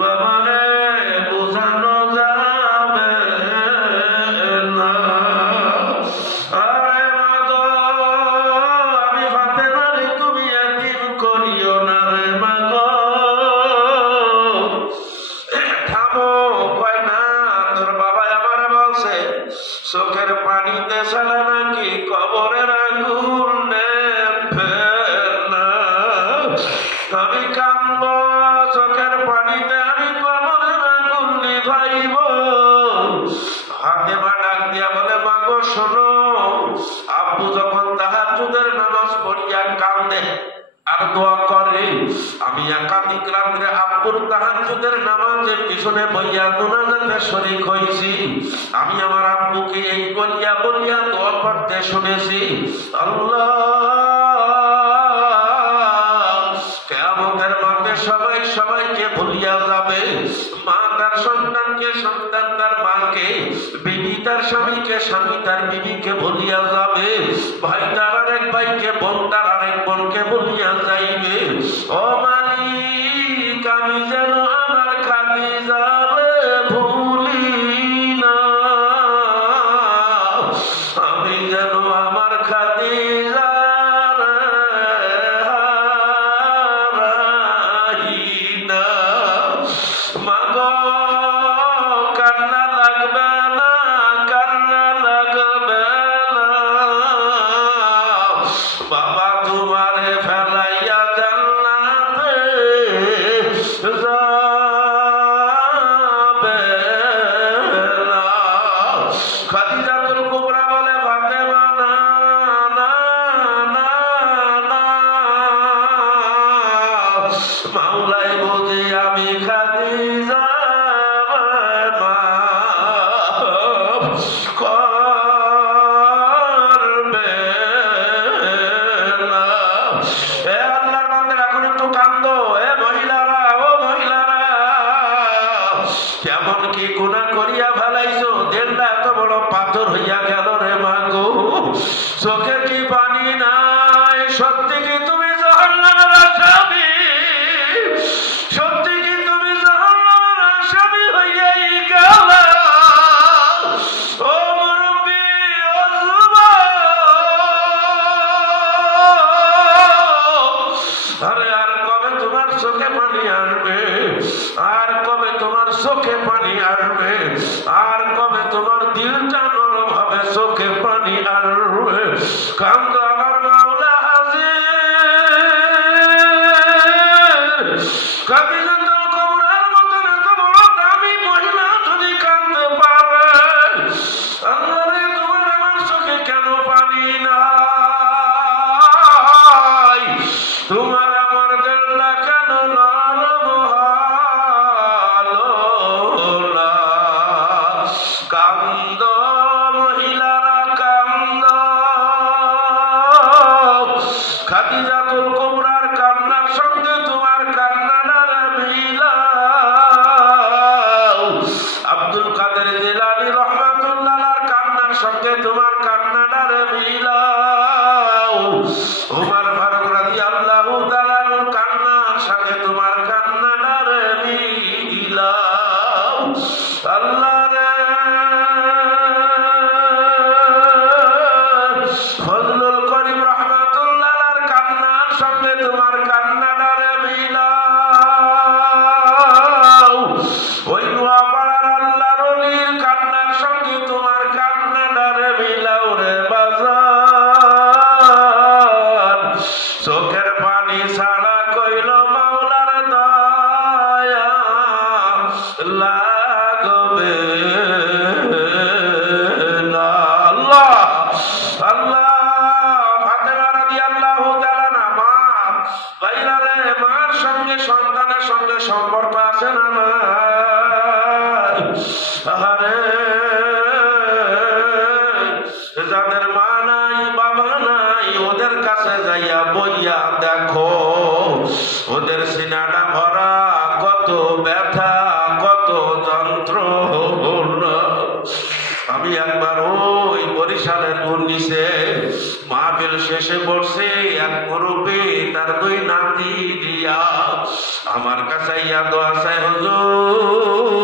বাবারে বোঝানো যাবে না। আরে মাগো আমি ফাতেমারে তুমি এতিম করিও না রে মাগো। থামো, কয় না তোর বাবা আমারে বলছে চোখের পানিতে ছাড়া নাকি কবরের আগুন নেবে না। আমি কাঁদবো চোখের পানিতে, আমি কবরের আগুন নিভাইব। ফাতেমা ডাক দিয়া বলে মাগো শোনো, আব্বু যখন তাহাজ্জুদের নামাজ পড়িয়া কাঁদে আর দোয়া করে, আমি একাধিক রাত্রে আব্বুর তাহাজ্জুদের নামাজের পিছনে বইয়া মুনাজাতে শরীক হইছি। আমি আমার আব্বুকে এই বলিয়া বলিয়া দোয়া করতে শুনেছি। আল্লাহ কিয়ামতের মাঠে সবাই সবাইকে ভুলিয়া যাবে। মা তার সন্তানকে, সন্তান তার মাকে, বিবি তার স্বামীকে, স্বামী তার বিবিকে ভুলিয়া যাবে। ভাই তার আরেক ভাইকে, বোন তার আরেক বোনকে ভুলিয়া যাইবে। ও মালিক আমি যেন আমার খাদিজারে ভুলি না, আমি যেন আমার খাদিজারে হারাই না। মাগো কান্না লাগবে না, কান্না লাগবে না। বাবা তোমারে ফেলাইয়া জান্নাতে যাবে না। খাদিজাতুল কুবরা বলে ফাতেমা না না না না, মাওলাই বুঝি আমি খাদিজা করবে না। এ আল্লাহর বান্দারা এখন একটু কান্দো। এ মহিলারা, ও মহিলারা, কেমন কি গুনাহ করিয়া ফেলাইছো, দেড়টা এত বড় পাথর হইয়া গেল রে মাগো। চোখে কি পানি নাই? সত্যি কি তুমি জাহান্নামের আসামি? সত্যি কি তুমি জাহান্নামের আসামি হইয়াই গেলা? ও মুরব্বি, ও যুবক, আরে আর কবে তোমার চোখে পানি আসবে? আর কবে তোমার চোখে পানি আসবে? আর কবে তোমার দিলটা নরম হবে, চোখে পানি আসবে? কান্দ আমার মাওলা হাজির। খাদিজাতুল কুবরার মতন এত বড় দামি মহিলা যদি কাঁদতে পারে, আল্লাহ রে তোমার আমার চোখে কেন পানি নাই? তোমার আমার দিলটা কেন নরম হলো না? কান্দ মহিলারা কান্দ। খাদিজাতুল কুবরার কান্নার সঙ্গে তোমার কান্নাটা মিলাও। আব্দুল কাদের জিলানী রাহমাতুল্লাহর কান্নার সঙ্গে তোমার কান্নাটা মিলাও। ওমর ফারুক রাদিয়াল্লাহু তাআলা আনহুর কান্নার সঙ্গে তোমার কান্নাটা মিলাও। আল্লাহ রে ফজলুল করিম রাহমাতুল্লাহর কান্নার সঙ্গে তোমার কান্নাটা মিলাও। ওই নোয়াপাড়ার আল্লাহর ওলির কান্নার সঙ্গে তোমার কান্নাটা মিলাও রে বাজার। চোখের পানি ছাড়া কইল মাওলার দয়া লাগবে না। আল্লাহ আল্লাহ। ফাতেমা রাদিয়াল্লাহু তাআলা না, মা ভাইরা রে, মার সঙ্গে সন্তানের সঙ্গে সম্পর্ক আছে না নাই? আরে যাদের মা নাই, বাবা নাই, ওদের কাছে যাইয়া বইয়া দেখো, ওদের সিনাটা ভরা কত ব্যথা, কত যন্ত্রণা। আমি একবার ওই বরিশালের উন্নিশে মাহফিল শেষে বসে এক মুরব্বী তার দুই নাতি দিয়া আমার কাছে ইয়া দোয়া চাই হুজুর,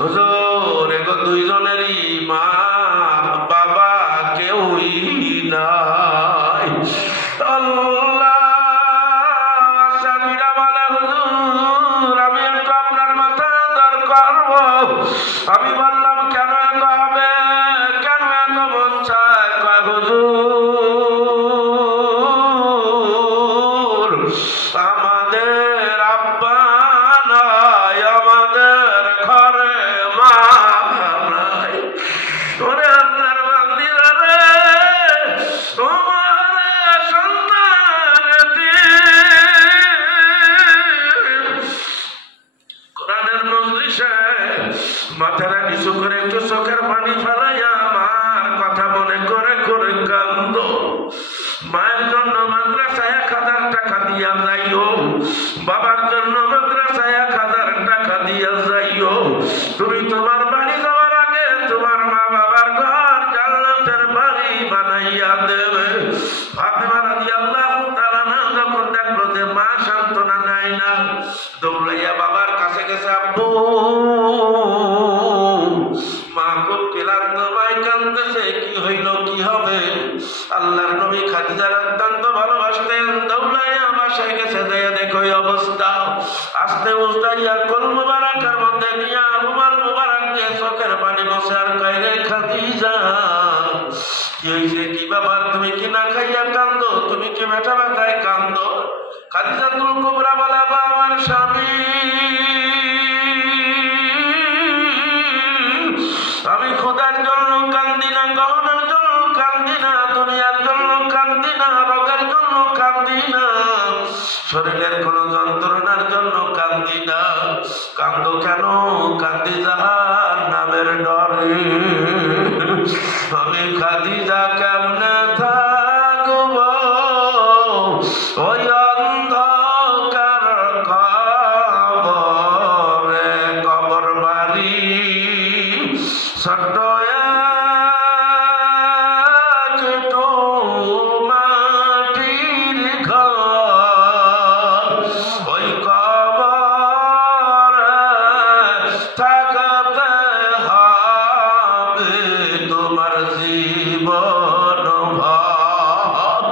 হুজুর এগো দুইজনেরই মা বাবা কেউই নাই। আল্লাহ স্বামীরা বলে হুজুর আমি একটু আপনার মাথা দর করব। আমি বললাম কেন এত হবে, কেন এত মন চায়? কয় হুজুর আমাদের আব্বা নাই, আমাদের ঘরে মা নাই। ওরে আল্লাহর বান্দিরা রে, তোমার সন্তান কোরআনের মজলিসে মাথাটা নিচু করে একটু চোখের পানি ফেলাইয়া আমার কথা মনে করে করে কান্দ। মায়ের জন্য মাদ্রাসায় 1000 টাকা দিয়া যাইও, বাবার জন্য মাদ্রাসায় 1000 টাকা দিয়া যাইও। তুমি তোমার বাড়ি যাওয়ার আগে তোমার মা বাবার ঘর জান্নাতের বাড়ি বানাইয়া দেবে। ফাতেমা রাদিয়াল্লাহু তাআলা যখন দেখলো যে মা সান্ত্বনা নেয় না, দৌড়াইয়া বাবার কাছে গেছে। আব্বু মা খুব ক্লান্ত, মাই কাঁদতেছে, কি হইল কি হবে? আল্লাহর নবী খাদিজার অত্যন্ত ভালোবাসতেন। দৌড়াইয়া বাসায় গেছে, যাইয়া দেখো এই অবস্থা। আস্তে উস্তাইয়া কোল মুবারকের মধ্যে নিয়া রুমাল মুবারক দিয়ে চোখের পানি বসে আর কয় রে খাদিজা কি হইছে, কি ব্যাপার? তুমি কি না খাইয়া কান্দো? তুমি কি ব্যথা ব্যথায় কান্দো? খাদিজাতুল কুবরা বলে আমার স্বামী, আমি খোদার জন্য কান্দি না, গহনার জন্য কান্দি না, দুনিয়ার জন্য কান্দি না, রোগের জন্য কান্দি না, শরীরের কোন যন্ত্রণার জন্য কান্দি না। কান্দো কেন? কান্দি যাহার নামের ডরে। আমি খাদিজা কেমনে থাকব ওই অন্ধকার কবরে, কবর বাড়ি ছোট্ট একটু মাটির ঘর, ওই কবরে থাকতে হবে তোমার জীবন ভর।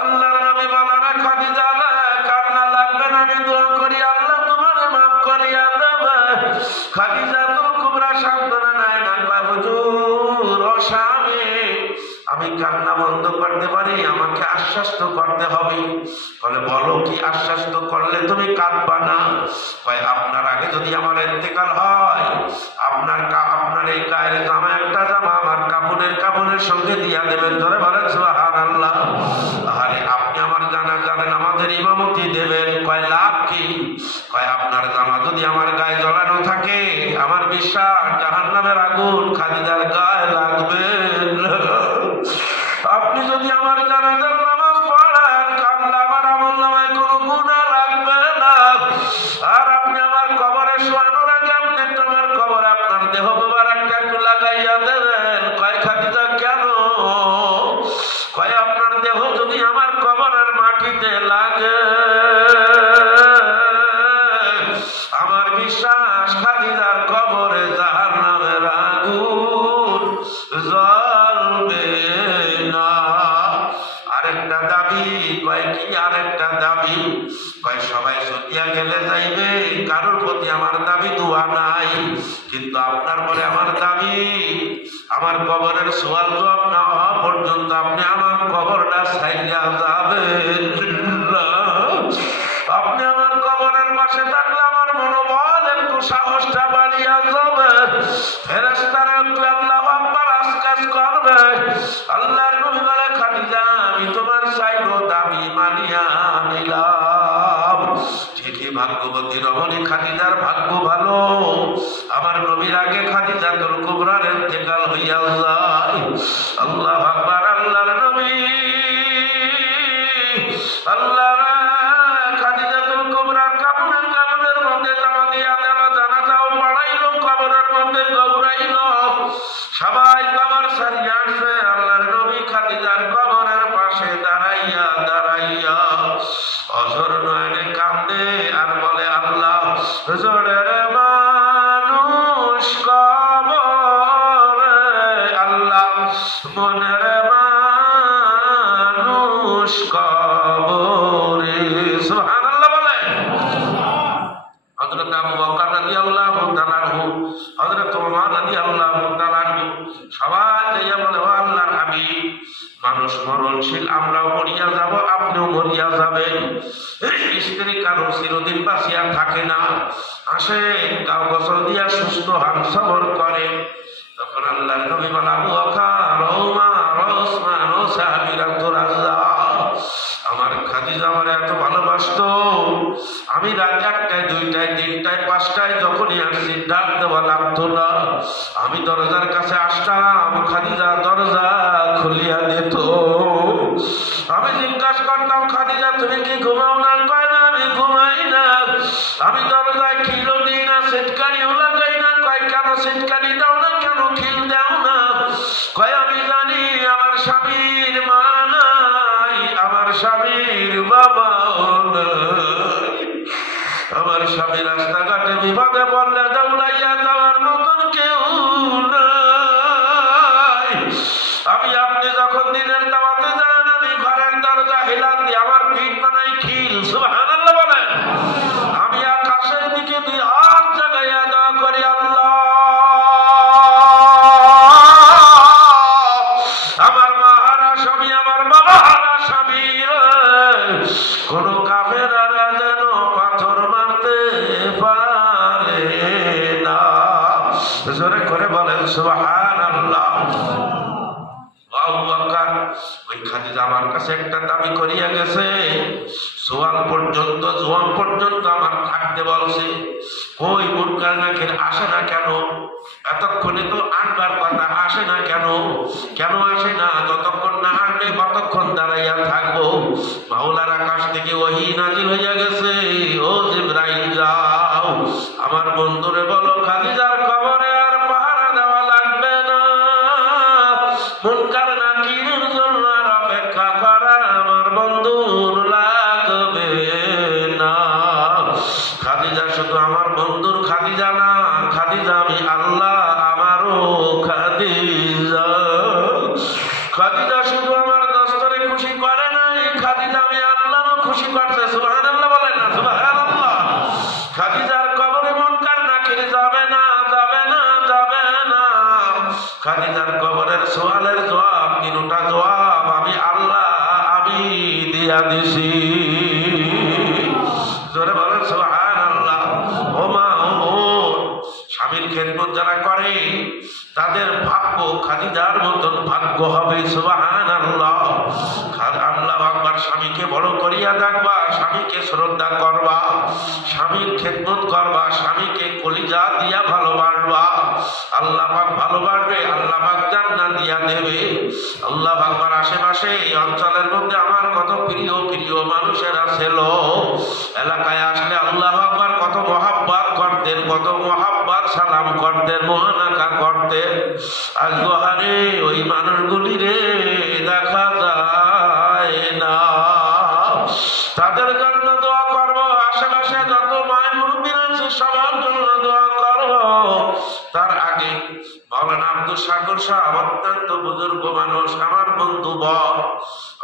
আল্লাহর নবী বলেন খাদিজা রে কান্না লাগবে না, আমি দোয়া করি আল্লাহ তোমার মাফ করিয়া দেবে। খাদিজাতুল কুবরা সান্ত্বনা নেয় না, কয় হুজুর ও স্বামী আমি কান্না বন্ধ করতে পারি, আমাকে আশ্বস্ত করতে হবে। বলে বলো কি আশ্বস্ত করলে তুমি কাঁদবা না? কয় আপনার আগে যদি আমার ইন্তেকাল হয়, আপনার এই গায়ের জামা একটা জামা আমার কাফনের সঙ্গে দিয়া দেবেন। ধরে বলেন সুবহানাল্লাহ। আরে আপনি আমার জানেন আমাদের ইমামতি দেবেন। কয় লাভ কি? কয় আপনার জামা যদি আমার গায়ে জ্বলানো থাকে, আমার বিশ্বাস জাহান্নামের আগুন খাদিজার গায়ে লাগবে। আপনি যদি আমার জানাজার নামাজ পড়েন, কাঁদলে আমার আমলনামায় কোনো গুনাহ লাগবে না। আর আপনি আমার কবরে শোয়ানোর আগে আপনি একটু আমার কবরে আপনার দেহ মোবারকটা একটু লাগাইয়া দেবেন। কয় খাদিজা কেন? কয় আপনার দেহ যদি আমার কবরের মাটিতে লাগে, আমার বিশ্বাস খাদিজার কবরে জাহান্নামের আগুন জ্বলবে না। আরেকটা দাবি। কয় কি আরেকটা দাবি? কয় সবাই সতিয়া গেলে যাইবে, কারোর প্রতি আমার দাবি দোয়া নাই, কিন্তু আপনার পরে আমার দাবি আমার কবরের সওয়াল জবাব না হওয়া পর্যন্ত আপনি আমার কবরটা ছাইয়া যাবেন না। আপনি আমার কবরের পাশে থাকলে আমার মনোবল একটু সাহসটা বাড়িয়া যাবে, ফেরেশতারা একটু আল্লাহু আকবার আজকাজ করবে। আল্লাহর নবী বলে খাদিজা আমি তোমার চাইবো দাবি মানিয়া নিলাম। ঠিকই ভাগ্যবতী রমণী খাদিজার ভাগ্য ভালো। আমার নবীর আগে খাদিজাতুল কুবরার ইন্তেকাল হইয়া যায়। আল্লাহু আকবার। আল্লাহর নবী আল্লাহ খাদিজাতুল কুবরার কাফনের মধ্যে জামা দিয়া দেওয়া, জানাজাও পড়াইলো, কবরের মধ্যে দৌড়াইলো। সবাই কবর সারিয়া আসবে। আল্লাহর নবী খাদিজার কবরের পাশে দাঁড়াইয়া অঝর নয়নে টান দে আর বলে আল্লাহ জোরের মানুষ কবরে, আল্লাহ মনের মানুষ কবরে। সুবহানাল্লাহ বলে। হযরত আবু বকর রাদিয়াল্লাহু তাআলা আনহু, হযরত ওমর রাদিয়াল্লাহু তাআলা আনহু সবাই যাইয়া বলে, ও আল্লাহর হাবিব, মানুষ মরণশীল, আমরাও মরিয়া যাব, আপনিও মরিয়া যাবেন। স্ত্রী কারো চিরদিন বাঁচিয়া থাকে না, আসে গাও গোসল দিয়া সুস্থ হান সবর করে। তখন আল্লাহর নবী বলে, আবু বকর, ওমর, ওসমান, ও সাহাবীরা, তোরা যাও। আমার খাদিজা আমার এত ভালোবাসতো, আমি রাত 1টায় 2টায় 3টায় 5টায় যখনই আসছি ডাক দেওয়া লাগতো না, আমি দরজার কাছে আসতাম, খাদিজা দরজা খুলিয়া দিত। আমি জিজ্ঞাসা করতাম, খাদিজা তুমি কি ঘুমাও না? কয় না, আমি ঘুমাই না। আমি দরজায় খিলও দিই না, সিটকানিও লাগাই না। কয় কেন সিটকানি দাও না, কেন খিল দাও না? কয় আমি জানি আমার স্বামীর মা নাই, আমার স্বামীর বাবাও নাই, আমার স্বামী রাস্তাঘাটে বিপদে পড়লে দৌড়াইয়া যাওয়ার মতন কেউ নাই। আমি আপনি যখন দিনের দাওয়াতে যান, আমি ঘরের দরজা হেলান দিয়ে আমার পিঠ বানাই খিল। সুবহানাল্লাহ বলেন। আমি আকাশের দিকে 2 হাত জাগাইয়া দোয়া করি, আল্লাহ আমার মা হারা স্বামী, আমার বাবা হারা স্বামী, কোন কাফেররা যেন পাথর মারতে পারে না। জোরে করে বলেন সুবহানাল্লাহ। আবু বকর ওই খাদিজা আমার কাছে একটা দাবি করিয়া গেছে, সোয়াল পর্যন্ত, জোয়ান পর্যন্ত আমার থাকতে বলছে। ওই মুনকার নাকির আসে না কেন? এতক্ষণে তো আনবার কথা, আসে না কেন? কেন আসে না? যতক্ষণ না আনবে কতক্ষণ দাঁড়াইয়া থাকবো? মাওলার আকাশ থেকে ওহী নাজিল হইয়া গেছে, ও জিবরাইল যাও আমার বন্ধুরে বলো খাদিজার কবরে আর পাহারা দেওয়া লাগবে না, মুনকার নাকিরের জন্য আর অপেক্ষা করা আমার বন্ধুর লাগবে না। খাদিজা শুধু আমার বন্ধুর খাদিজা না, খাদিজা আমি আল্লাহ আমারও খাদিজা। খাদিজা শুধু আমার দস্তরে খুশি করে নাই, খাদিজা আমি আল্লাহও খুশি করছে। সুবহানাল্লাহ বলেন না? সুবহানাল্লাহ। খাদিজার কবরে মুনকার নাকির যাবে না, যাবে না, যাবে না। খাদিজার কবরের সওয়ালের জবাব, 3টা জবাব আমি আল্লাহ আমি দিয়া দিছি। জোরে বলেন সুবহানাল্লাহ। ও মা, ও স্বামীর খেদমত যারা করে তাদের ভাগ্য খাদিজার মতন ভাগ্য হবে। সুবহানাল্লাহ। আল্লাহু আকবার। স্বামীকে বড় করিয়া দেখবা, স্বামীকে শ্রদ্ধা করবা, স্বামীর খেদমত করবা, স্বামীকে কলিজা দিয়া ভালোবাসবা। আল্লাহ পাক ভালোবাসবে, আল্লাহ পাক জান্নাত দিয়া দেবে। আল্লাহ আকবার। আশেপাশে এই অঞ্চলের মধ্যে আমার কত প্রিয় প্রিয় মানুষেরা ছিল, এলাকায় আসলে আল্লাহ আকবার কত মহাব্বত করতেন, কত মহাব্বত সালাম করতেন, মহানাকা করতেন। আজ গোহারে ওই মানুষগুলি রে দেখা যায় না। তাদের জন্য দোয়া করবো, আশেপাশে যত মায়ের মুরব্বী আছে সবার জন্য দোয়া করবো। তার আগে মাওলানা আব্দুল শাকুর সাহেব অত্যন্ত বুজুর্গ মানুষ, আমার বন্ধু বল,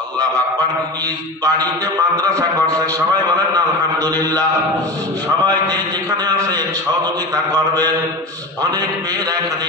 আল্লাহ আকবার, নিজ বাড়িতে মাদ্রাসা করছে। সবাই বলেন আলহামদুলিল্লাহ। সবাই যেখানে আছেন সহযোগিতা করবেন। অনেক মেয়েরা এখানে